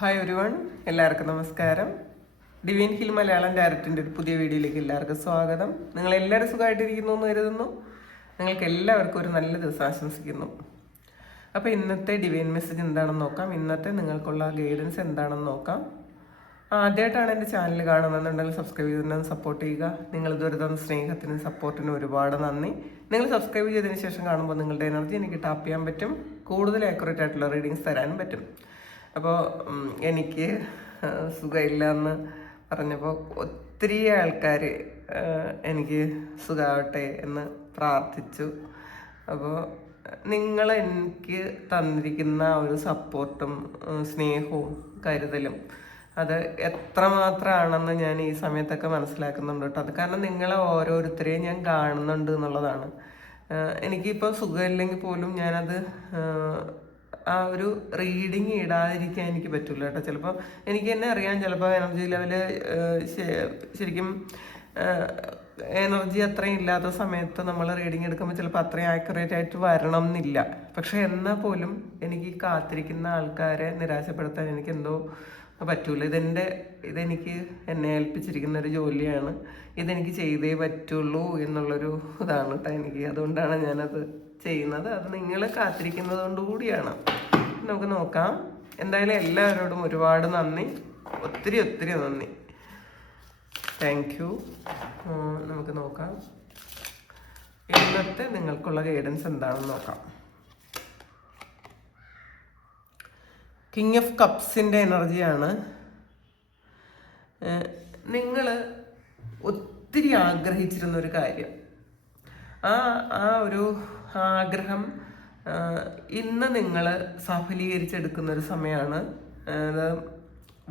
Hi ഒരുവൺ, എല്ലാവർക്കും നമസ്കാരം. Divine hill Malayalam ഡയറക്റ്റിൻ്റെ ഒരു പുതിയ വീഡിയോയിലേക്ക് എല്ലാവർക്കും സ്വാഗതം. നിങ്ങളെല്ലാവരും സുഖമായിട്ടിരിക്കുന്നു എന്ന് കരുതുന്നു. നിങ്ങൾക്ക് എല്ലാവർക്കും ഒരു നല്ല ദിവസം ആശംസിക്കുന്നു. അപ്പോൾ ഇന്നത്തെ ഡിവൈൻ മെസ്സേജ് എന്താണെന്ന് നോക്കാം. ഇന്നത്തെ നിങ്ങൾക്കുള്ള ഗൈഡൻസ് എന്താണെന്ന് നോക്കാം. ആദ്യമായിട്ടാണ് എൻ്റെ ചാനൽ കാണുന്നതെന്നുണ്ടെങ്കിൽ സബ്സ്ക്രൈബ് ചെയ്തിട്ട് സപ്പോർട്ട് ചെയ്യുക. നിങ്ങൾ ഇതുവരെ തന്ന സ്നേഹത്തിനും സപ്പോർട്ടിനും ഒരുപാട് നന്ദി. നിങ്ങൾ സബ്സ്ക്രൈബ് ചെയ്തതിന് ശേഷം കാണുമ്പോൾ നിങ്ങളുടെ എനർജി എനിക്ക് ടാപ്പ് ചെയ്യാൻ പറ്റും, കൂടുതൽ ആക്യുറേറ്റ് ആയിട്ടുള്ള റീഡിങ്സ് തരാനും പറ്റും. അപ്പോൾ എനിക്ക് സുഖമില്ല എന്ന് പറഞ്ഞപ്പോൾ ഒത്തിരി ആൾക്കാർ എനിക്ക് സുഖമാവട്ടെ എന്ന് പ്രാർത്ഥിച്ചു. അപ്പോൾ നിങ്ങൾ എനിക്ക് തന്നിരിക്കുന്ന ഒരു സപ്പോർട്ടും സ്നേഹവും കരുതലും അത് എത്രമാത്രമാണെന്ന് ഞാൻ ഈ സമയത്തൊക്കെ മനസ്സിലാക്കുന്നുണ്ട് കേട്ടോ. അത് കാരണം നിങ്ങളെ ഓരോരുത്തരെയും ഞാൻ കാണുന്നുണ്ട് എന്നുള്ളതാണ്. എനിക്കിപ്പോൾ സുഖമില്ലെങ്കിൽ പോലും ഞാനത് ആ ഒരു റീഡിങ് ഇടാതിരിക്കാൻ എനിക്ക് പറ്റില്ല കേട്ടോ. ചിലപ്പോൾ എനിക്ക് തന്നെ അറിയാം, ചിലപ്പോൾ എനർജി ലെവല് ശരിക്കും എനർജി അത്രയും ഇല്ലാത്ത സമയത്ത് നമ്മൾ റീഡിങ് എടുക്കുമ്പോൾ ചിലപ്പോൾ അത്രയും ആക്യുറേറ്റ് ആയിട്ട് വരണം എന്നില്ല. പക്ഷെ എന്നാൽ പോലും എനിക്ക് കാത്തിരിക്കുന്ന ആൾക്കാരെ നിരാശപ്പെടുത്താൻ എനിക്ക് എന്തോ പറ്റൂല. ഇതെനിക്ക് എന്നെ ഏൽപ്പിച്ചിരിക്കുന്ന ഒരു ജോലിയാണ്, ഇതെനിക്ക് ചെയ്തേ പറ്റുള്ളൂ എന്നുള്ളൊരു ഇതാണ് കേട്ടോ എനിക്ക്. അതുകൊണ്ടാണ് ഞാനത് ചെയ്യുന്നത്. അത് നിങ്ങൾ കാത്തിരിക്കുന്നത് കൊണ്ട് കൂടിയാണ്. നമുക്ക് നോക്കാം. എന്തായാലും എല്ലാവരോടും ഒരുപാട് നന്ദി, ഒത്തിരി ഒത്തിരി നന്ദി. Thank you. നമുക്ക് നോക്കാം ഇന്നത്തെ നിങ്ങൾക്കുള്ള ഗൈഡൻസ് എന്താണെന്ന് നോക്കാം. കിങ് ഓഫ് കപ്സിൻ്റെ എനർജിയാണ്. നിങ്ങൾ ഒത്തിരി ആഗ്രഹിച്ചിരുന്ന ഒരു കാര്യം, ആ ഒരു ആഗ്രഹം ഇന്ന് നിങ്ങൾ സഫലീകരിച്ചെടുക്കുന്ന ഒരു സമയമാണ്.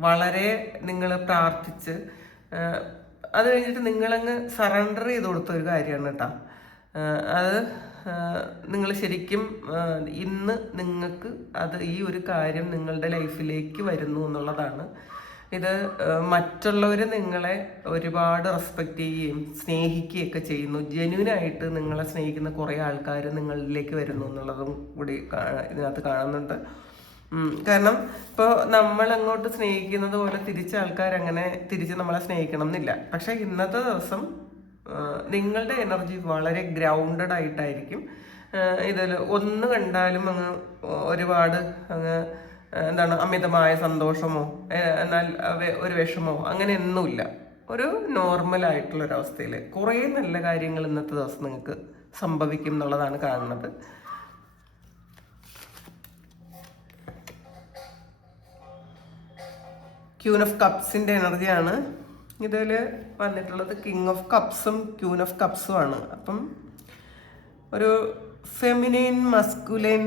വളരെ നിങ്ങൾ പ്രാർത്ഥിച്ച് അത് കഴിഞ്ഞിട്ട് നിങ്ങളങ്ങ് സറണ്ടർ ചെയ്ത് കൊടുത്ത ഒരു കാര്യമാണ് കേട്ടോ. അത് നിങ്ങൾ ശരിക്കും ഇന്ന് നിങ്ങൾക്ക് ഈ ഒരു കാര്യം നിങ്ങളുടെ ലൈഫിലേക്ക് വരുന്നു എന്നുള്ളതാണ്. ഇത് മറ്റുള്ളവർ നിങ്ങളെ ഒരുപാട് റെസ്പെക്റ്റ് ചെയ്യുകയും സ്നേഹിക്കുകയൊക്കെ ചെയ്യുന്നു. ജെന്യൂനായിട്ട് നിങ്ങളെ സ്നേഹിക്കുന്ന കുറേ ആൾക്കാർ നിങ്ങളിലേക്ക് വരുന്നു എന്നുള്ളതും കൂടി ഇതിനകത്ത് കാണുന്നുണ്ട്. കാരണം ഇപ്പോൾ നമ്മൾ അങ്ങോട്ട് സ്നേഹിക്കുന്നത് പോലെ തിരിച്ച ആൾക്കാർ അങ്ങനെ തിരിച്ച് നമ്മളെ സ്നേഹിക്കണം എന്നില്ല. പക്ഷേ ഇന്നത്തെ ദിവസം നിങ്ങളുടെ എനർജി വളരെ ഗ്രൗണ്ടഡ് ആയിട്ടായിരിക്കും. ഇതിൽ ഒന്ന് കണ്ടാലും അങ്ങ് ഒരുപാട് അങ്ങ് എന്താണ് അമിതമായ സന്തോഷമോ എന്നാൽ ഒരു വിഷമോ അങ്ങനെ ഒന്നുമില്ല. ഒരു നോർമലായിട്ടുള്ളൊരവസ്ഥയിൽ കുറേ നല്ല കാര്യങ്ങൾ ഇന്നത്തെ ദിവസം നിങ്ങൾക്ക് സംഭവിക്കും എന്നുള്ളതാണ് കാണുന്നത്. ക്യൂൻ ഓഫ് കപ്സിൻ്റെ എനർജിയാണ് ഇതിൽ വന്നിട്ടുള്ളത്. കിങ് ഓഫ് കപ്സും ക്യൂൻ ഓഫ് കപ്സും ആണ്. അപ്പം ഒരു ഫെമിനൈൻ മസ്കുലൈൻ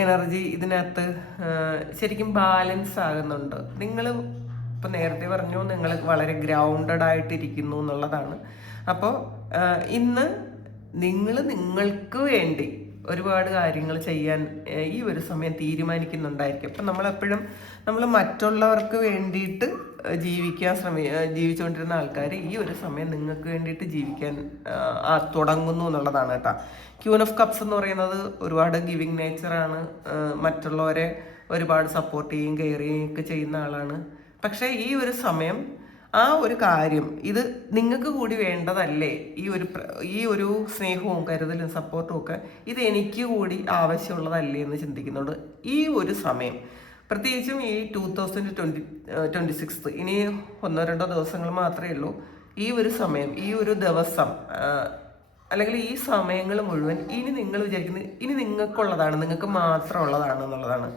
എനർജി ഇതിനകത്ത് ശരിക്കും ബാലൻസ് ആകുന്നുണ്ട്. നിങ്ങൾ ഇപ്പം നേരത്തെ പറഞ്ഞു നിങ്ങൾ വളരെ ഗ്രൗണ്ടഡ് ആയിട്ടിരിക്കുന്നു എന്നുള്ളതാണ്. അപ്പോൾ ഇന്ന് നിങ്ങൾക്ക് വേണ്ടി ഒരുപാട് കാര്യങ്ങൾ ചെയ്യാൻ ഈ ഒരു സമയം തീരുമാനിക്കുന്നുണ്ടായിരിക്കും. അപ്പം നമ്മൾ മറ്റുള്ളവർക്ക് വേണ്ടിയിട്ട് ജീവിച്ചുകൊണ്ടിരുന്ന ആൾക്കാർ ഈ ഒരു സമയം നിങ്ങൾക്ക് വേണ്ടിയിട്ട് ജീവിക്കാൻ തുടങ്ങുന്നു എന്നുള്ളതാണ് കേട്ടോ. ക്യൂൻ ഓഫ് കപ്സ് എന്ന് പറയുന്നത് ഒരുപാട് ഗിവിങ് നേച്ചറാണ്. മറ്റുള്ളവരെ ഒരുപാട് സപ്പോർട്ട് ചെയ്യുകയും കെയർ ചെയ്യുകയും ഒക്കെ ചെയ്യുന്ന ആളാണ്. പക്ഷേ ഈ ഒരു സമയം ആ ഒരു കാര്യം ഇത് നിങ്ങൾക്ക് കൂടി വേണ്ടതല്ലേ? ഈ ഒരു സ്നേഹവും കരുതലും സപ്പോർട്ടും ഒക്കെ ഇത് എനിക്ക് കൂടി ആവശ്യമുള്ളതല്ലേ എന്ന് ചിന്തിക്കുന്നുണ്ട് ഈ ഒരു സമയം. പ്രത്യേകിച്ചും ഈ 2026 ഇനി 1-2 ദിവസങ്ങൾ മാത്രമേ ഉള്ളൂ. ഈ ഒരു സമയം, ഈ ഒരു ദിവസം അല്ലെങ്കിൽ ഈ സമയങ്ങൾ മുഴുവൻ ഇനി നിങ്ങൾ വിചാരിക്കുന്നത് ഇനി നിങ്ങൾക്കുള്ളതാണ്, നിങ്ങൾക്ക് മാത്രമുള്ളതാണ് എന്നുള്ളതാണ്.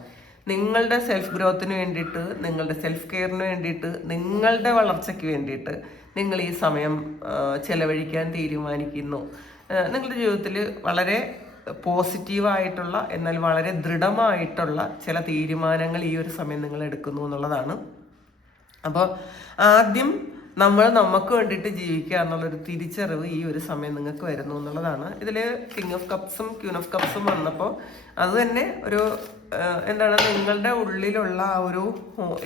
നിങ്ങളുടെ സെൽഫ് ഗ്രോത്തിന് വേണ്ടിയിട്ട്, നിങ്ങളുടെ സെൽഫ് കെയറിന് വേണ്ടിയിട്ട്, നിങ്ങളുടെ വളർച്ചയ്ക്ക് വേണ്ടിയിട്ട് നിങ്ങൾ ഈ സമയം ചെലവഴിക്കാൻ തീരുമാനിക്കുന്നു. നിങ്ങളുടെ ജീവിതത്തിൽ വളരെ പോസിറ്റീവായിട്ടുള്ള എന്നാൽ വളരെ ദൃഢമായിട്ടുള്ള ചില തീരുമാനങ്ങൾ ഈ ഒരു സമയം നിങ്ങൾ എടുക്കുന്നു എന്നുള്ളതാണ്. അപ്പോൾ ആദ്യം നമ്മൾ നമുക്ക് വേണ്ടിയിട്ട് ജീവിക്കുക എന്നുള്ളൊരു തിരിച്ചറിവ് ഈ ഒരു സമയം നിങ്ങൾക്ക് വരുന്നു എന്നുള്ളതാണ്. ഇതിൽ കിങ് ഓഫ് കപ്സും ക്യൂൻ ഓഫ് കപ്സും വന്നപ്പോൾ അത് തന്നെ ഒരു എന്താണ് നിങ്ങളുടെ ഉള്ളിലുള്ള ആ ഒരു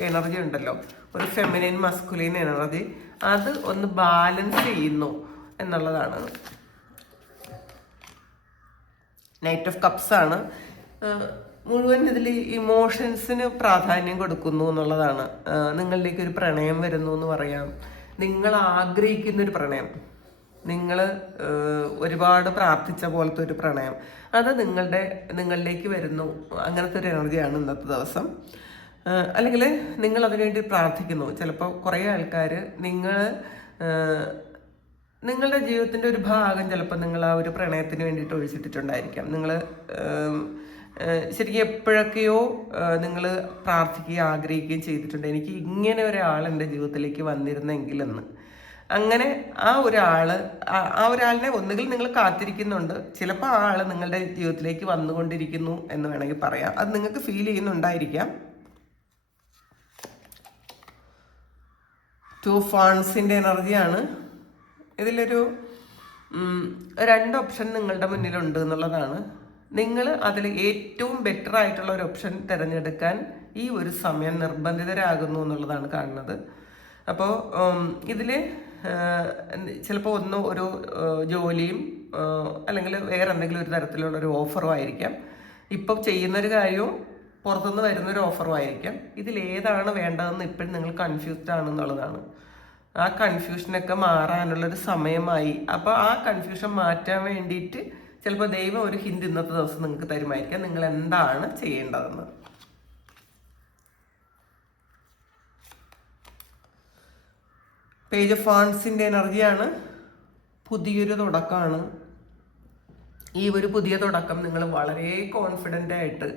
എനർജി ഉണ്ടല്ലോ, ഒരു ഫെമിനൈൻ മസ്കുലൈൻ എനർജി, അത് ഒന്ന് ബാലൻസ് ചെയ്യുന്നു എന്നുള്ളതാണ്. നൈറ്റ് ഓഫ് കപ്സ് ആണ്. മുഴുവൻ ഇതിൽ ഇമോഷൻസിന് പ്രാധാന്യം കൊടുക്കുന്നു എന്നുള്ളതാണ്. നിങ്ങളിലേക്ക് ഒരു പ്രണയം വരുന്നു എന്ന് പറയാം. നിങ്ങൾ ആഗ്രഹിക്കുന്നൊരു പ്രണയം, നിങ്ങൾ ഒരുപാട് പ്രാർത്ഥിച്ച പോലത്തെ ഒരു പ്രണയം, അത് നിങ്ങളിലേക്ക് വരുന്നു. അങ്ങനത്തെ ഒരു എനർജിയാണ് ഇന്നത്തെ ദിവസം. അല്ലെങ്കിൽ നിങ്ങൾ അതിനുവേണ്ടി പ്രാർത്ഥിക്കുന്നു. ചിലപ്പോൾ കുറേ ആൾക്കാർ നിങ്ങളുടെ ജീവിതത്തിൻ്റെ ഒരു ഭാഗം ചിലപ്പോൾ നിങ്ങൾ ആ ഒരു പ്രണയത്തിന് വേണ്ടിയിട്ട് ഒഴിച്ചിട്ടിട്ടുണ്ടായിരിക്കാം. നിങ്ങൾ ശരിക്കും എപ്പോഴൊക്കെയോ നിങ്ങൾ പ്രാർത്ഥിക്കുകയും ആഗ്രഹിക്കുകയും ചെയ്തിട്ടുണ്ട്, എനിക്ക് ഇങ്ങനെ ഒരാൾ എൻ്റെ ജീവിതത്തിലേക്ക് വന്നിരുന്നെങ്കിലെന്ന്. അങ്ങനെ ആ ഒരാളിനെ ഒന്നുകിൽ നിങ്ങൾ കാത്തിരിക്കുന്നുണ്ട്, ചിലപ്പോൾ ആ ആൾ നിങ്ങളുടെ ജീവിതത്തിലേക്ക് വന്നുകൊണ്ടിരിക്കുന്നു എന്ന് വേണമെങ്കിൽ പറയാം. അത് നിങ്ങൾക്ക് ഫീൽ ചെയ്യുന്നുണ്ടായിരിക്കാം. 2 ഫാൻസിൻ്റെ എനർജിയാണ്. ഇതിലൊരു 2 ഓപ്ഷൻ നിങ്ങളുടെ മുന്നിലുണ്ട് എന്നുള്ളതാണ്. നിങ്ങൾ അതിൽ ഏറ്റവും ബെറ്റർ ആയിട്ടുള്ള ഒരു ഓപ്ഷൻ തിരഞ്ഞെടുക്കാൻ ഈ ഒരു സമയം നിർബന്ധിതരാകുന്നു എന്നുള്ളതാണ് കാണുന്നത്. അപ്പോൾ ഇതിൽ ചിലപ്പോൾ ഒരു ജോലിയും അല്ലെങ്കിൽ വേറെ എന്തെങ്കിലും ഒരു തരത്തിലുള്ള ഒരു ഓഫറും ആയിരിക്കാം. ഇപ്പം ചെയ്യുന്നൊരു കാര്യവും പുറത്തുനിന്ന് വരുന്നൊരു ഓഫറും ആയിരിക്കാം. ഇതിലേതാണ് വേണ്ടതെന്ന് ഇപ്പോഴും നിങ്ങൾ കൺഫ്യൂസ്ഡ് ആണെന്നുള്ളതാണ്. ആ കൺഫ്യൂഷനൊക്കെ മാറാനുള്ളൊരു സമയമായി. അപ്പോൾ ആ കൺഫ്യൂഷൻ മാറ്റാൻ വേണ്ടിയിട്ട് ചിലപ്പോൾ ദൈവം ഒരു ഹിന്റ് ഇന്നത്തെ ദിവസം നിങ്ങൾക്ക് തരുമായിരിക്കാം, നിങ്ങൾ എന്താണ് ചെയ്യേണ്ടതെന്ന്. പേജ് ഓഫ് വാൻഡ്സിൻ്റെ എനർജിയാണ്. പുതിയൊരു തുടക്കമാണ്. ഈ ഒരു പുതിയ തുടക്കം നിങ്ങൾ വളരെ കോൺഫിഡൻ്റ് ആയിട്ട്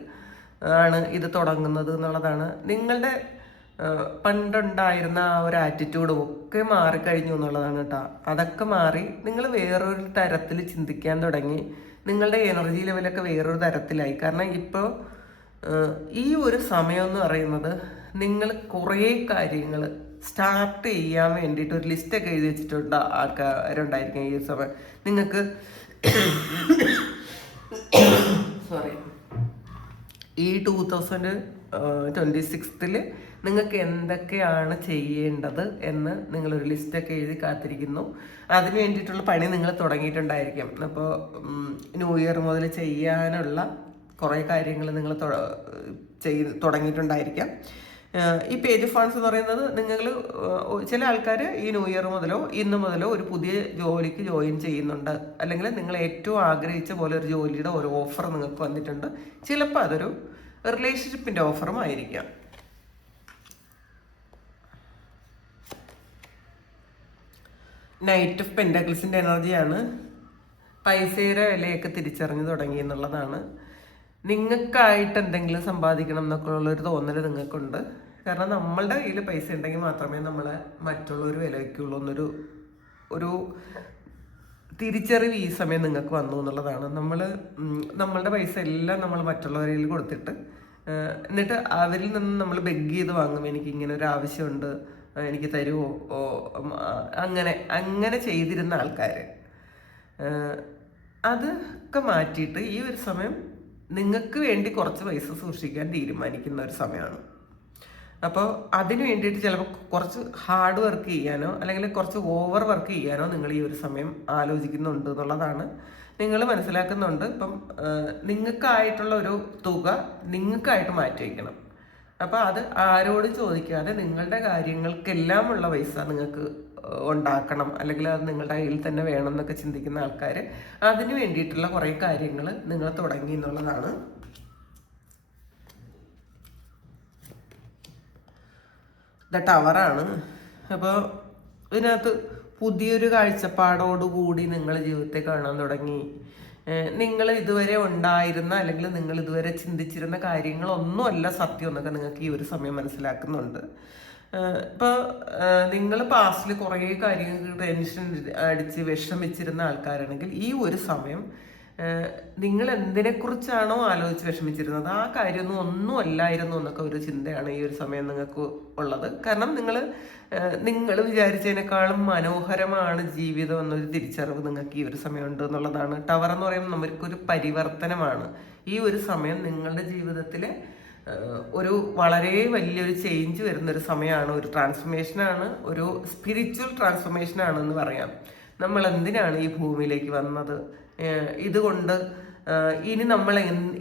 ആണ് ഇത് തുടങ്ങുന്നത് എന്നുള്ളതാണ്. നിങ്ങളുടെ പണ്ടുണ്ടായിരുന്ന ആ ഒരു ആറ്റിറ്റ്യൂഡും ഒക്കെ മാറിക്കഴിഞ്ഞു എന്നുള്ളതാണ് കേട്ടോ. അതൊക്കെ മാറി നിങ്ങൾ വേറൊരു തരത്തിൽ ചിന്തിക്കാൻ തുടങ്ങി. നിങ്ങളുടെ എനർജി ലെവലൊക്കെ വേറൊരു തരത്തിലായി. കാരണം ഇപ്പോൾ ഈ ഒരു സമയം എന്ന് പറയുന്നത് നിങ്ങൾ കുറേ കാര്യങ്ങൾ സ്റ്റാർട്ട് ചെയ്യാൻ വേണ്ടിയിട്ട് ഒരു ലിസ്റ്റൊക്കെ എഴുതി വെച്ചിട്ടുണ്ട് ആൾക്കാരുണ്ടായിരിക്കും ഈ സമയം. നിങ്ങൾക്ക് ഈ 2026 നിങ്ങൾക്ക് എന്തൊക്കെയാണ് ചെയ്യേണ്ടത് എന്ന് നിങ്ങളൊരു ലിസ്റ്റൊക്കെ എഴുതി കാത്തിരിക്കുന്നു. അതിന് വേണ്ടിയിട്ടുള്ള പണി നിങ്ങൾ തുടങ്ങിയിട്ടുണ്ടായിരിക്കും. അപ്പോൾ ന്യൂ ഇയർ മുതൽ ചെയ്യാനുള്ള കുറേ കാര്യങ്ങൾ നിങ്ങൾ തുടങ്ങിയിട്ടുണ്ടായിരിക്കാം. ഈ പേജ് ഓഫ് വാൻഡ്സ് എന്ന് പറയുന്നത്, നിങ്ങൾ ചില ആൾക്കാർ ഈ ന്യൂ ഇയർ മുതലോ ഇന്ന് മുതലോ ഒരു പുതിയ ജോലിക്ക് ജോയിൻ ചെയ്യുന്നുണ്ട്, അല്ലെങ്കിൽ നിങ്ങൾ ഏറ്റവും ആഗ്രഹിച്ച പോലെ ഒരു ജോലിയുടെ ഒരു ഓഫർ നിങ്ങൾക്ക് വന്നിട്ടുണ്ട്. ചിലപ്പോൾ അതൊരു റിലേഷൻഷിപ്പിൻ്റെ ഓഫറും ആയിരിക്കാം. നൈറ്റ് ഓഫ് പെൻറ്റാക്കിൾസിൻ്റെ എനർജിയാണ്. പൈസയുടെ വിലയൊക്കെ തിരിച്ചറിഞ്ഞു തുടങ്ങി എന്നുള്ളതാണ്. നിങ്ങൾക്കായിട്ട് എന്തെങ്കിലും സമ്പാദിക്കണം എന്നൊക്കെ ഉള്ളൊരു തോന്നൽ നിങ്ങൾക്കുണ്ട്. കാരണം നമ്മളുടെ കയ്യിൽ പൈസ ഉണ്ടെങ്കിൽ മാത്രമേ നമ്മളെ മറ്റുള്ളവർ വില വയ്ക്കുള്ളൂ ഒരു തിരിച്ചറിവ് ഈ സമയം നിങ്ങൾക്ക് വന്നു എന്നുള്ളതാണ്. നമ്മളുടെ പൈസ എല്ലാം നമ്മൾ മറ്റുള്ളവരിൽ കൊടുത്തിട്ട് എന്നിട്ട് അവരിൽ നിന്ന് നമ്മൾ ബെഗ് ചെയ്ത് വാങ്ങും. എനിക്ക് ഇങ്ങനെ ഒരു ആവശ്യമുണ്ട്, എനിക്ക് തരുമോ, അങ്ങനെ ചെയ്തിരുന്ന ആൾക്കാർ അതൊക്കെ മാറ്റിയിട്ട് ഈ ഒരു സമയം നിങ്ങൾക്ക് വേണ്ടി കുറച്ച് പൈസ സൂക്ഷിക്കാൻ തീരുമാനിക്കുന്ന ഒരു സമയമാണ്. അപ്പോൾ അതിന് വേണ്ടിയിട്ട് ചിലപ്പോൾ കുറച്ച് ഹാർഡ് വർക്ക് ചെയ്യാനോ അല്ലെങ്കിൽ കുറച്ച് ഓവർ വർക്ക് ചെയ്യാനോ നിങ്ങൾ ഈ ഒരു സമയം ആലോചിക്കുന്നുണ്ട് എന്നുള്ളതാണ്. നിങ്ങൾ മനസ്സിലാക്കുന്നുണ്ട്. ഇപ്പം നിങ്ങൾക്കായിട്ടുള്ള ഒരു തുക നിങ്ങൾക്കായിട്ട് മാറ്റി വയ്ക്കണം. അപ്പോൾ അത് ആരോടും ചോദിക്കാതെ നിങ്ങളുടെ കാര്യങ്ങൾക്കെല്ലാം ഉള്ള പൈസ നിങ്ങൾക്ക് ഉണ്ടാക്കണം, അല്ലെങ്കിൽ അത് നിങ്ങളുടെ കയ്യിൽ തന്നെ വേണം എന്നൊക്കെ ചിന്തിക്കുന്ന ആൾക്കാർ അതിന് വേണ്ടിയിട്ടുള്ള കുറേ കാര്യങ്ങൾ നിങ്ങൾ തുടങ്ങി എന്നുള്ളതാണ്. ടവറാണ്. അപ്പോൾ ഇതിനകത്ത് പുതിയൊരു കാഴ്ചപ്പാടോടുകൂടി നിങ്ങൾ ജീവിതത്തെ കാണാൻ തുടങ്ങി. നിങ്ങൾ ഇതുവരെ ഉണ്ടായിരുന്ന അല്ലെങ്കിൽ നിങ്ങൾ ഇതുവരെ ചിന്തിച്ചിരുന്ന കാര്യങ്ങളൊന്നുമല്ല സത്യം എന്നൊക്കെ നിങ്ങൾക്ക് ഈ ഒരു സമയം മനസ്സിലാക്കുന്നുണ്ട്. ഇപ്പോൾ നിങ്ങൾ പാസ്റ്റിൽ കുറേ കാര്യങ്ങൾ ടെൻഷൻ അടിച്ച് വിഷമിച്ചിരുന്ന ആൾക്കാരാണെങ്കിൽ ഈ ഒരു സമയം നിങ്ങൾ എന്തിനെക്കുറിച്ചാണോ ആലോചിച്ച് വിഷമിച്ചിരുന്നത് ആ കാര്യമൊന്നും ഒന്നും അല്ലായിരുന്നു എന്നൊക്കെ ഒരു ചിന്തയാണ് ഈ ഒരു സമയം നിങ്ങൾക്ക് ഉള്ളത്. കാരണം നിങ്ങൾ വിചാരിച്ചതിനേക്കാളും മനോഹരമാണ് ജീവിതം എന്നൊരു തിരിച്ചറിവ് നിങ്ങൾക്ക് ഈ ഒരു സമയം ഉണ്ട് എന്നുള്ളതാണ്. ടവർ എന്ന് പറയുമ്പോൾ നമുക്കൊരു പരിവർത്തനമാണ്. ഈ ഒരു സമയം നിങ്ങളുടെ ജീവിതത്തിൽ ഒരു വളരെ വലിയൊരു ചേഞ്ച് വരുന്നൊരു സമയമാണ്, ഒരു ട്രാൻസ്ഫർമേഷനാണ്, ഒരു സ്പിരിച്വൽ ട്രാൻസ്ഫർമേഷനാണെന്ന് പറയാം. നമ്മൾ എന്തിനാണ് ഈ ഭൂമിയിലേക്ക് വന്നത്, ഇതുകൊണ്ട് ഇനി നമ്മൾ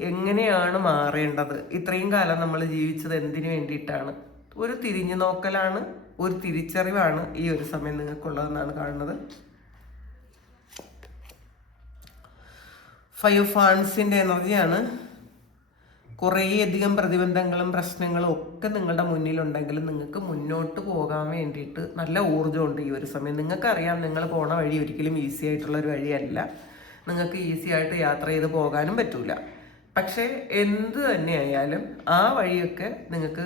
എങ്ങനെയാണ് മാറേണ്ടത്, ഇത്രയും കാലം നമ്മൾ ജീവിച്ചത് എന്തിനു വേണ്ടിയിട്ടാണ്, ഒരു തിരിഞ്ഞു നോക്കലാണ്, ഒരു തിരിച്ചറിവാണ് ഈ ഒരു സമയം നിങ്ങൾക്കുള്ളതെന്നാണ് കാണുന്നത്. 5 ഓഫ് വാൻഡ്സിന്റെ എനർജിയാണ്. കുറേയധികം പ്രതിബന്ധങ്ങളും പ്രശ്നങ്ങളും ഒക്കെ നിങ്ങളുടെ മുന്നിലുണ്ടെങ്കിലും നിങ്ങൾക്ക് മുന്നോട്ട് പോകാൻ വേണ്ടിയിട്ട് നല്ല ഊർജ്ജമുണ്ട് ഈ ഒരു സമയം. നിങ്ങൾക്കറിയാം നിങ്ങൾ പോണ വഴി ഒരിക്കലും ഈസി ആയിട്ടുള്ള ഒരു വഴിയല്ല. നിങ്ങൾക്ക് ഈസി ആയിട്ട് യാത്ര ചെയ്ത് പോകാനും പറ്റൂല. പക്ഷേ എന്ത് തന്നെയായാലും ആ വഴിയൊക്കെ നിങ്ങൾക്ക്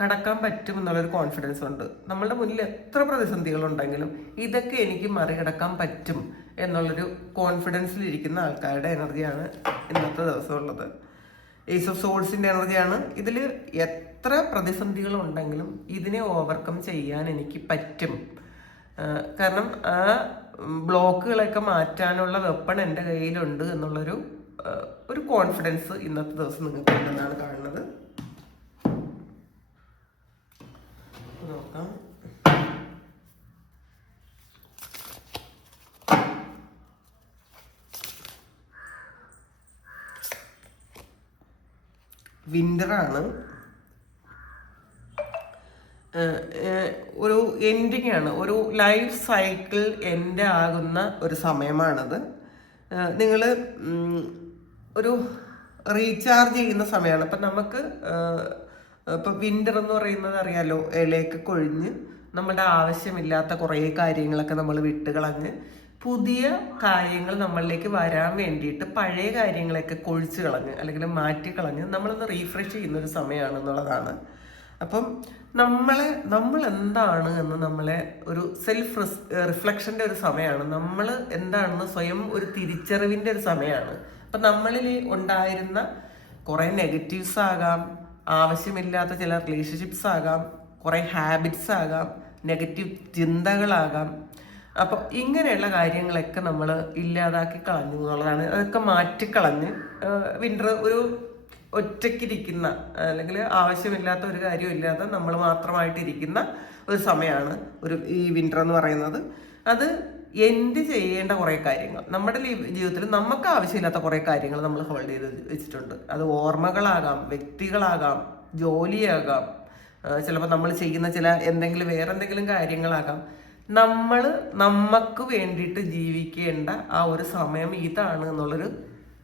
കടക്കാൻ പറ്റും എന്നുള്ളൊരു കോൺഫിഡൻസ് ഉണ്ട്. നമ്മളുടെ മുന്നിൽ എത്ര പ്രതിസന്ധികളുണ്ടെങ്കിലും ഇതൊക്കെ എനിക്ക് മറികടക്കാൻ പറ്റും എന്നുള്ളൊരു കോൺഫിഡൻസിലിരിക്കുന്ന ആൾക്കാരുടെ എനർജിയാണ് ഇന്നത്തെ ദിവസം ഉള്ളത്. ഏസ് ഓഫ് സോൾസിൻ്റെ എനർജിയാണ്. ഇതിൽ എത്ര പ്രതിസന്ധികളുണ്ടെങ്കിലും ഇതിനെ ഓവർകം ചെയ്യാൻ എനിക്ക് പറ്റും. കാരണം ആ ബ്ലോക്കുകളൊക്കെ മാറ്റാനുള്ള വെപ്പൺ എൻ്റെ കയ്യിലുണ്ട് എന്നുള്ളൊരു കോൺഫിഡൻസ് ഇന്നത്തെ ദിവസം നിങ്ങൾക്ക് ഉണ്ടെന്നാണ് കാണുന്നത്. നോക്കാം. വിന്ററാണ്. ഒരു എൻഡിങ് ആണ്, ഒരു ലൈഫ് സൈക്കിൾ എൻഡ് ആകുന്ന ഒരു സമയമാണത്. നിങ്ങൾ ഒരു റീചാർജ് ചെയ്യുന്ന സമയമാണ്. അപ്പം നമുക്ക് ഇപ്പം വിന്റർ എന്ന് പറയുന്നത് അറിയാലോ, ഇലയൊക്കെ കൊഴിഞ്ഞ് നമ്മുടെ ആവശ്യമില്ലാത്ത കുറേ കാര്യങ്ങളൊക്കെ നമ്മൾ വിട്ടുകളഞ്ഞ് പുതിയ കാര്യങ്ങൾ നമ്മളിലേക്ക് വരാൻ വേണ്ടിയിട്ട് പഴയ കാര്യങ്ങളൊക്കെ കൊഴിച്ച് കളഞ്ഞ് അല്ലെങ്കിൽ മാറ്റിക്കളഞ്ഞ് നമ്മളൊന്ന് റീഫ്രഷ് ചെയ്യുന്നൊരു സമയമാണെന്നുള്ളതാണ്. അപ്പം നമ്മൾ എന്താണ് എന്ന് നമ്മളെ ഒരു സെൽഫ് റിഫ്ലക്ഷൻ്റെ ഒരു സമയമാണ്. നമ്മൾ എന്താണെന്ന് സ്വയം ഒരു തിരിച്ചറിവിൻ്റെ ഒരു സമയമാണ്. അപ്പം നമ്മളിൽ ഉണ്ടായിരുന്ന കുറേ നെഗറ്റീവ്സ് ആകാം, ആവശ്യമില്ലാത്ത ചില റിലേഷൻഷിപ്സ് ആകാം, കുറേ ഹാബിറ്റ്സ് ആകാം, നെഗറ്റീവ് ചിന്തകളാകാം. അപ്പോൾ ഇങ്ങനെയുള്ള കാര്യങ്ങളൊക്കെ നമ്മൾ ഇല്ലാതാക്കി കളഞ്ഞു എന്നുള്ളതാണ്. അതൊക്കെ മാറ്റിക്കളഞ്ഞ് വിൻ്റർ ഒരു ഒറ്റയ്ക്കിരിക്കുന്ന അല്ലെങ്കിൽ ആവശ്യമില്ലാത്ത ഒരു കാര്യമില്ലാതെ നമ്മൾ മാത്രമായിട്ടിരിക്കുന്ന ഒരു സമയമാണ് ഈ വിൻ്റർ എന്ന് പറയുന്നത്. അത് എൻഡ് ചെയ്യേണ്ട കുറേ കാര്യങ്ങൾ നമ്മുടെ ജീവിതത്തിൽ നമുക്ക് ആവശ്യമില്ലാത്ത കുറേ കാര്യങ്ങൾ നമ്മൾ ഹോൾഡ് ചെയ്ത് വെച്ചിട്ടുണ്ട്. അത് ഓർമ്മകളാകാം, വ്യക്തികളാകാം, ജോലിയാകാം, ചിലപ്പോൾ നമ്മൾ ചെയ്യുന്ന വേറെ എന്തെങ്കിലും കാര്യങ്ങളാകാം. നമ്മൾ നമുക്ക് വേണ്ടിയിട്ട് ജീവിക്കേണ്ട ആ ഒരു സമയം ഇതാണ് എന്നുള്ളൊരു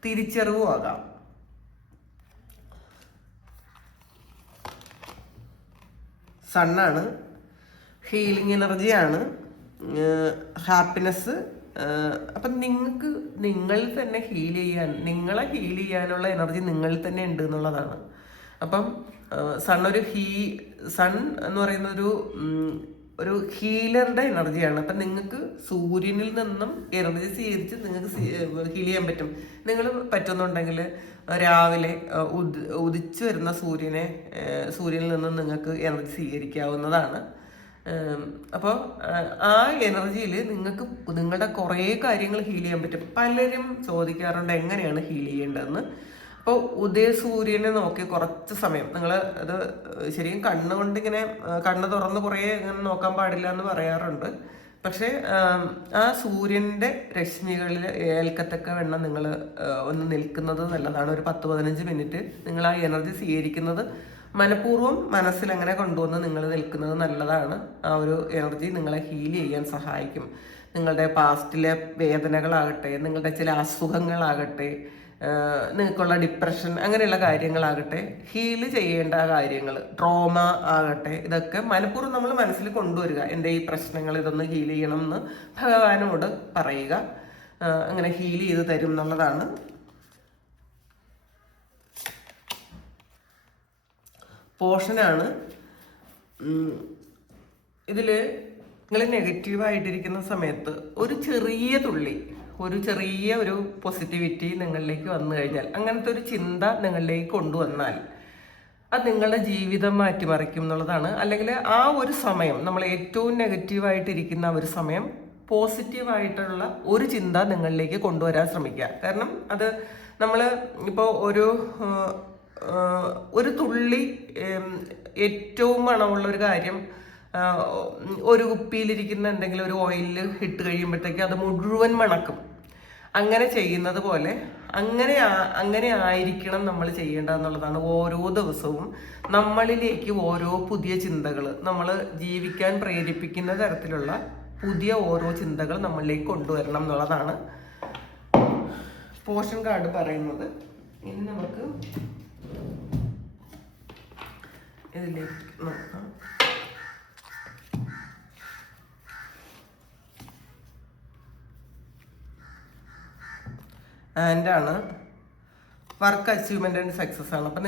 തിരിച്ചറിവും ആകാം. സണ്ണാണ്. ഹീലിംഗ് എനർജിയാണ്, ഹാപ്പിനെസ്. അപ്പം നിങ്ങൾ തന്നെ നിങ്ങളെ ഹീൽ ചെയ്യാനുള്ള എനർജി നിങ്ങളിൽ തന്നെ ഉണ്ട് എന്നുള്ളതാണ്. അപ്പം സൺ എന്ന് പറയുന്ന ഒരു ഹീലറുടെ എനർജിയാണ്. അപ്പം നിങ്ങൾക്ക് സൂര്യനിൽ നിന്നും എനർജി സ്വീകരിച്ച് നിങ്ങൾക്ക് ഹീൽ ചെയ്യാൻ പറ്റും. നിങ്ങൾ പറ്റുന്നുണ്ടെങ്കിൽ രാവിലെ ഉദിച്ചു വരുന്ന സൂര്യനിൽ നിന്നും നിങ്ങൾക്ക് എനർജി സ്വീകരിക്കാവുന്നതാണ്. അപ്പോൾ ആ എനർജിയിൽ നിങ്ങൾക്ക് നിങ്ങളുടെ കുറേ കാര്യങ്ങൾ ഹീൽ ചെയ്യാൻ പറ്റും. പലരും ചോദിക്കാറുണ്ട് എങ്ങനെയാണ് ഹീൽ ചെയ്യേണ്ടതെന്ന്. അപ്പോൾ ഉദയസൂര്യനെ നോക്കി കുറച്ച് സമയം നിങ്ങൾ അത് ശരിക്കും കണ്ണുകൊണ്ട് ഇങ്ങനെ കണ്ണ് തുറന്ന് കുറേ ഇങ്ങനെ നോക്കാൻ പാടില്ല എന്ന് പറയാറുണ്ട്. പക്ഷേ ആ സൂര്യൻ്റെ രശ്മികളിൽ ഏൽക്കത്തക്ക വണ്ണം നിങ്ങൾ ഒന്ന് നിൽക്കുന്നത് നല്ലതാണ്. ഒരു 10-15 മിനിറ്റ് നിങ്ങൾ ആ എനർജി സ്വീകരിക്കുന്നത് മനഃപൂർവ്വം മനസ്സിൽ അങ്ങനെ കൊണ്ടുവന്ന് നിങ്ങൾ നിൽക്കുന്നത് നല്ലതാണ്. ആ ഒരു എനർജി നിങ്ങളെ ഹീൽ ചെയ്യാൻ സഹായിക്കും. നിങ്ങളുടെ പാസ്റ്റിലെ വേദനകളാകട്ടെ, നിങ്ങളുടെ ചില അസുഖങ്ങളാകട്ടെ, നിങ്ങൾക്കുള്ള ഡിപ്രഷൻ, അങ്ങനെയുള്ള കാര്യങ്ങളാകട്ടെ, ഹീല് ചെയ്യേണ്ട കാര്യങ്ങൾ, ട്രോമ ആകട്ടെ, ഇതൊക്കെ മനഃപൂർവ്വം നമ്മൾ മനസ്സിൽ കൊണ്ടുവരിക. എൻ്റെ ഈ പ്രശ്നങ്ങൾ ഇതൊന്ന് ഹീൽ ചെയ്യണം എന്ന് ഭഗവാനോട് പറയുക. അങ്ങനെ ഹീൽ ചെയ്ത് തരും എന്നുള്ളതാണ്. പോഷനാണ്. ഇതിൽ നിങ്ങൾ നെഗറ്റീവായിട്ടിരിക്കുന്ന സമയത്ത് ഒരു ചെറിയ ഒരു പോസിറ്റിവിറ്റി നിങ്ങളിലേക്ക് വന്നു കഴിഞ്ഞാൽ, അങ്ങനത്തെ ഒരു ചിന്ത നിങ്ങളിലേക്ക് കൊണ്ടുവന്നാൽ അത് നിങ്ങളുടെ ജീവിതം മാറ്റിമറിക്കും എന്നുള്ളതാണ്. അല്ലെങ്കിൽ ആ ഒരു സമയം നമ്മൾ ഏറ്റവും നെഗറ്റീവായിട്ടിരിക്കുന്ന ഒരു സമയം പോസിറ്റീവായിട്ടുള്ള ഒരു ചിന്ത നിങ്ങളിലേക്ക് കൊണ്ടുവരാൻ ശ്രമിക്കുക. കാരണം അത് നമ്മൾ ഇപ്പോൾ ഒരു തുള്ളി ഏറ്റവും മണമുള്ള ഒരു കാര്യം ഒരു കുപ്പിയിലിരിക്കുന്ന എന്തെങ്കിലും ഒരു ഓയിലിൽ ഇട്ട് കഴിയുമ്പോഴത്തേക്ക് അത് മുഴുവൻ മണക്കും. അങ്ങനെ ചെയ്യുന്നത് പോലെ അങ്ങനെ ആയിരിക്കണം നമ്മൾ ചെയ്യേണ്ടതെന്നുള്ളതാണ്. ഓരോ ദിവസവും നമ്മളിലേക്ക് ഓരോ പുതിയ ചിന്തകൾ, നമ്മൾ ജീവിക്കാൻ പ്രേരിപ്പിക്കുന്ന തരത്തിലുള്ള പുതിയ ഓരോ ചിന്തകൾ നമ്മളിലേക്ക് കൊണ്ടുവരണം എന്നുള്ളതാണ് പോഷൻ കാർഡ് പറയുന്നത്. ഇനി നമുക്ക് ഇതിലേക്ക് നോക്കാം. ആൻഡാണ് വർക്ക് അച്ചീവ്മെൻ്റ് ആൻഡ് സക്സസ് ആണ്. അപ്പം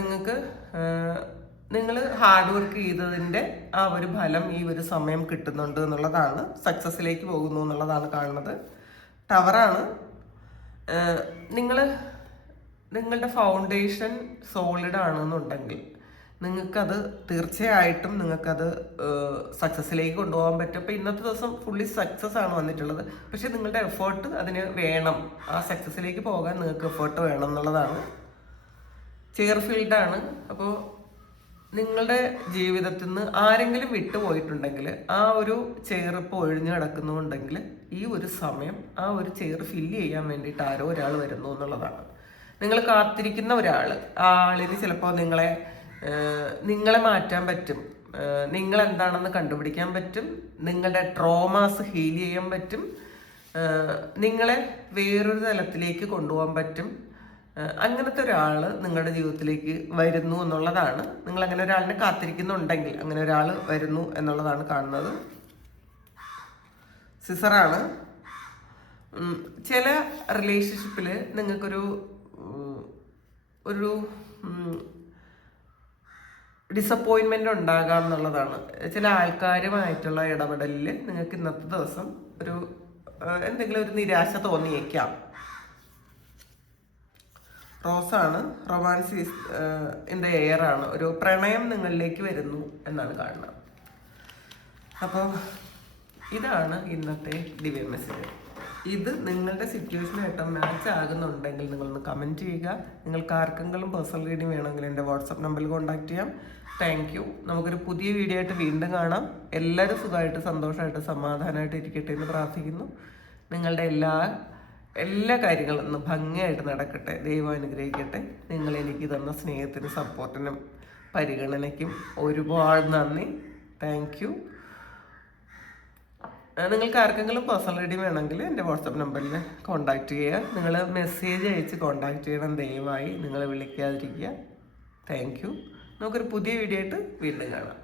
നിങ്ങൾ ഹാർഡ് വർക്ക് ചെയ്തതിൻ്റെ ആ ഒരു ഫലം ഈ ഒരു സമയം കിട്ടുന്നുണ്ട് എന്നുള്ളതാണ്. സക്സസ്സിലേക്ക് പോകുന്നു എന്നുള്ളതാണ് കാണുന്നത്. ടവറാണ്. നിങ്ങളുടെ ഫൗണ്ടേഷൻ സോളിഡ് ആണെന്നുണ്ടെങ്കിൽ നിങ്ങൾക്കത് തീർച്ചയായിട്ടും നിങ്ങൾക്കത് സക്സസ്സിലേക്ക് കൊണ്ടുപോകാൻ പറ്റും. അപ്പോൾ ഇന്നത്തെ ദിവസം ഫുള്ളി സക്സസ് ആണ് വന്നിട്ടുള്ളത്. പക്ഷെ നിങ്ങളുടെ എഫേർട്ട് അതിന് വേണം. ആ സക്സസ്സിലേക്ക് പോകാൻ നിങ്ങൾക്ക് എഫേർട്ട് വേണം എന്നുള്ളതാണ്. ചെയർഫീൽഡാണ്. അപ്പോൾ നിങ്ങളുടെ ജീവിതത്തിൽ നിന്ന് ആരെങ്കിലും വിട്ടുപോയിട്ടുണ്ടെങ്കിൽ ആ ഒരു ചെയർ ഇപ്പോൾ ഒഴിഞ്ഞു കിടക്കുന്നുണ്ടെങ്കിൽ ഈ ഒരു സമയം ആ ഒരു ചെയർ ഫില്ല് ചെയ്യാൻ വേണ്ടിയിട്ട് ആരോ ഒരാൾ വരുന്നു എന്നുള്ളതാണ്. നിങ്ങൾ കാത്തിരിക്കുന്ന ഒരാൾ, ആ ആളിന് ചിലപ്പോൾ നിങ്ങളെ മാറ്റാൻ പറ്റും, നിങ്ങൾ എന്താണെന്ന് കണ്ടുപിടിക്കാൻ പറ്റും, നിങ്ങളുടെ ട്രോമാസ് ഹീൽ ചെയ്യാൻ പറ്റും, നിങ്ങളെ വേറൊരു തലത്തിലേക്ക് കൊണ്ടുപോകാൻ പറ്റും. അങ്ങനത്തെ ഒരാൾ നിങ്ങളുടെ ജീവിതത്തിലേക്ക് വരുന്നു എന്നുള്ളതാണ്. നിങ്ങൾ അങ്ങനെ ഒരാളിനെ കാത്തിരിക്കുന്നുണ്ടെങ്കിൽ അങ്ങനെ ഒരാൾ വരുന്നു എന്നുള്ളതാണ് കാണുന്നത്. സിസറാണ്. ചില റിലേഷൻഷിപ്പിൽ നിങ്ങൾക്കൊരു ഡിസപ്പോയിൻമെൻ്റ് ഉണ്ടാകാം എന്നുള്ളതാണ്. ചില ആൾക്കാരുമായിട്ടുള്ള ഇടപെടലിൽ നിങ്ങൾക്ക് ഇന്നത്തെ ദിവസം എന്തെങ്കിലും ഒരു നിരാശ തോന്നിയേക്കാം. റോസാണ്. റൊമാൻസ് ഇൻ ദ എയർ ആണ്. ഒരു പ്രണയം നിങ്ങളിലേക്ക് വരുന്നു എന്നാണ് കാണുന്നത്. അപ്പോൾ ഇതാണ് ഇന്നത്തെ ഡിവൈൻ മെസ്സേജ്. ഇത് നിങ്ങളുടെ സിറ്റുവേഷനായിട്ട് മാച്ച് ആകുന്നുണ്ടെങ്കിൽ നിങ്ങളൊന്ന് കമൻറ്റ് ചെയ്യുക. നിങ്ങൾക്ക് ആർക്കെങ്കിലും പേഴ്സണൽ റീഡിങ് വേണമെങ്കിൽ എൻ്റെ വാട്സപ്പ് നമ്പറിൽ കോൺടാക്ട് ചെയ്യാം. Thank you. നമുക്കൊരു പുതിയ വീഡിയോ ആയിട്ട് വീണ്ടും കാണാം. എല്ലാവരും സുഖമായിട്ട് സന്തോഷമായിട്ട് സമാധാനമായിട്ട് ഇരിക്കട്ടെ എന്ന് പ്രാർത്ഥിക്കുന്നു. നിങ്ങളുടെ എല്ലാ കാര്യങ്ങളും ഒന്ന് ഭംഗിയായിട്ട് നടക്കട്ടെ. ദൈവം അനുഗ്രഹിക്കട്ടെ. നിങ്ങൾ എനിക്ക് തന്ന സ്നേഹത്തിനും സപ്പോർട്ടിനും പരിഗണനയ്ക്കും ഒരുപാട് നന്ദി. Thank you. നിങ്ങൾക്ക് ആർക്കെങ്കിലും പേഴ്സണൽ റീഡിങ് വേണമെങ്കിൽ എൻ്റെ വാട്സപ്പ് നമ്പറിൽ കോൺടാക്റ്റ് ചെയ്യുക. നിങ്ങൾ മെസ്സേജ് അയച്ച് കോൺടാക്റ്റ് ചെയ്യണം. ദയവായി നിങ്ങൾ വിളിക്കാതിരിക്കുക. Thank you. നമുക്കൊരു പുതിയ വീഡിയോ ആയിട്ട് വീണ്ടും കാണാം.